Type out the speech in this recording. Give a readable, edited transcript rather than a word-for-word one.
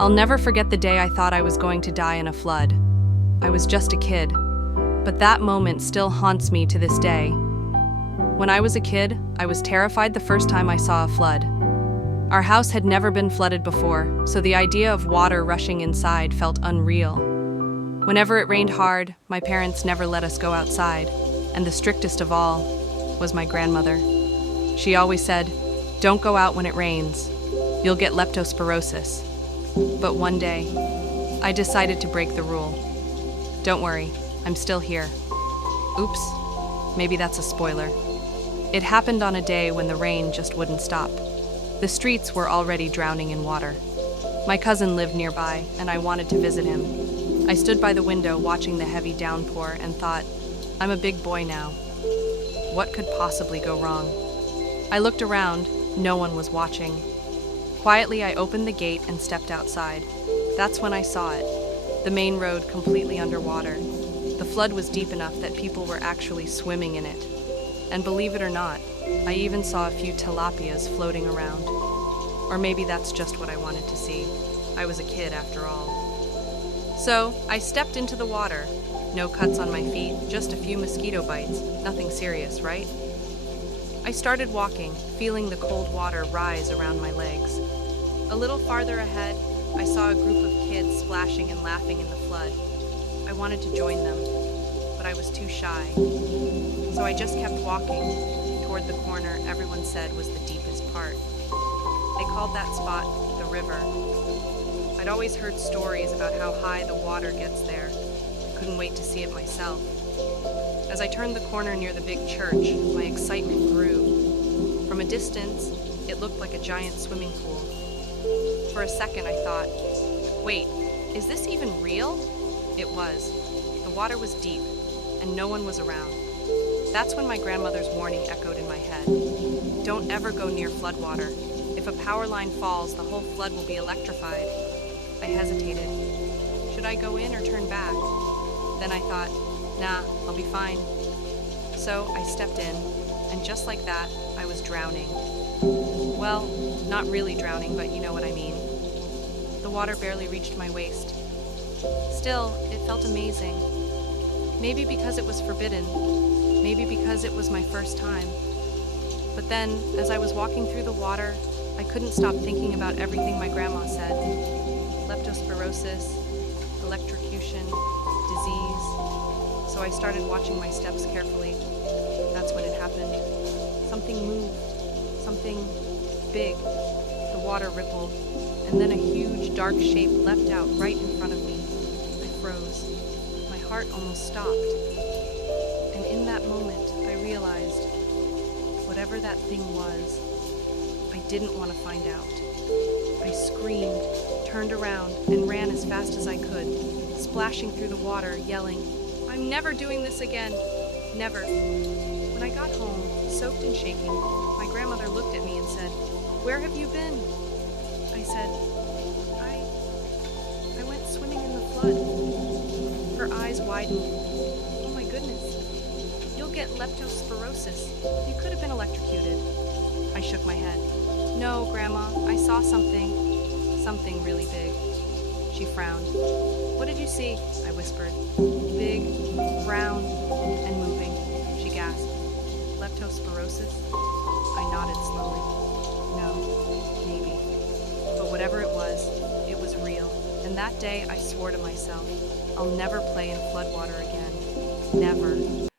I'll never forget the day I thought I was going to die in a flood. I was just a kid, but that moment still haunts me to this day. When I was a kid, I was terrified the first time I saw a flood. Our house had never been flooded before, so the idea of water rushing inside felt unreal. Whenever it rained hard, my parents never let us go outside, and the strictest of all was my grandmother. She always said, "Don't go out when it rains. You'll get leptospirosis." But one day, I decided to break the rule. Don't worry, I'm still here. Oops, maybe that's a spoiler. It happened on a day when the rain just wouldn't stop. The streets were already drowning in water. My cousin lived nearby, and I wanted to visit him. I stood by the window watching the heavy downpour and thought, I'm a big boy now. What could possibly go wrong? I looked around, no one was watching. Quietly, I opened the gate and stepped outside. That's when I saw it, the main road completely underwater. The flood was deep enough that people were actually swimming in it. And believe it or not, I even saw a few tilapias floating around. Or maybe that's just what I wanted to see. I was a kid after all. So, I stepped into the water. No cuts on my feet, just a few mosquito bites. Nothing serious, right? I started walking, feeling the cold water rise around my legs. A little farther ahead, I saw a group of kids splashing and laughing in the flood. I wanted to join them, but I was too shy. So I just kept walking toward the corner everyone said was the deepest part. They called that spot the river. I'd always heard stories about how high the water gets there. I couldn't wait to see it myself. As I turned the corner near the big church, my excitement grew. From a distance, it looked like a giant swimming pool. For a second, I thought, wait, is this even real? It was. The water was deep, and no one was around. That's when my grandmother's warning echoed in my head. Don't ever go near floodwater. If a power line falls, the whole flood will be electrified. I hesitated. Should I go in or turn back? Then I thought, nah, I'll be fine. So I stepped in, and just like that, I was drowning. Well, not really drowning, but you know what I mean. The water barely reached my waist. Still, it felt amazing. Maybe because it was forbidden. Maybe because it was my first time. But then, as I was walking through the water, I couldn't stop thinking about everything my grandma said. Leptospirosis, electrocution, disease. So I started watching my steps carefully. That's when it happened. Something moved. Something big. The water rippled, and then a huge dark shape leapt out right in front of me. I froze. My heart almost stopped. And in that moment, I realized, whatever that thing was, I didn't want to find out. I screamed, turned around, and ran as fast as I could, splashing through the water, yelling, "I'm never doing this again! Never!" When I got home, soaked and shaking, my grandmother looked at me and said, "Where have you been?" I said, I went swimming in the flood. Her eyes widened. "Oh my goodness. You'll get leptospirosis. You could have been electrocuted." I shook my head. "No, Grandma, I saw something. Something really big." She frowned. "What did you see?" I whispered. "Big, brown, and moving," she gasped. "Leptospirosis?" I nodded slowly. No, maybe. But whatever it was real. And that day I swore to myself, I'll never play in floodwater again. Never.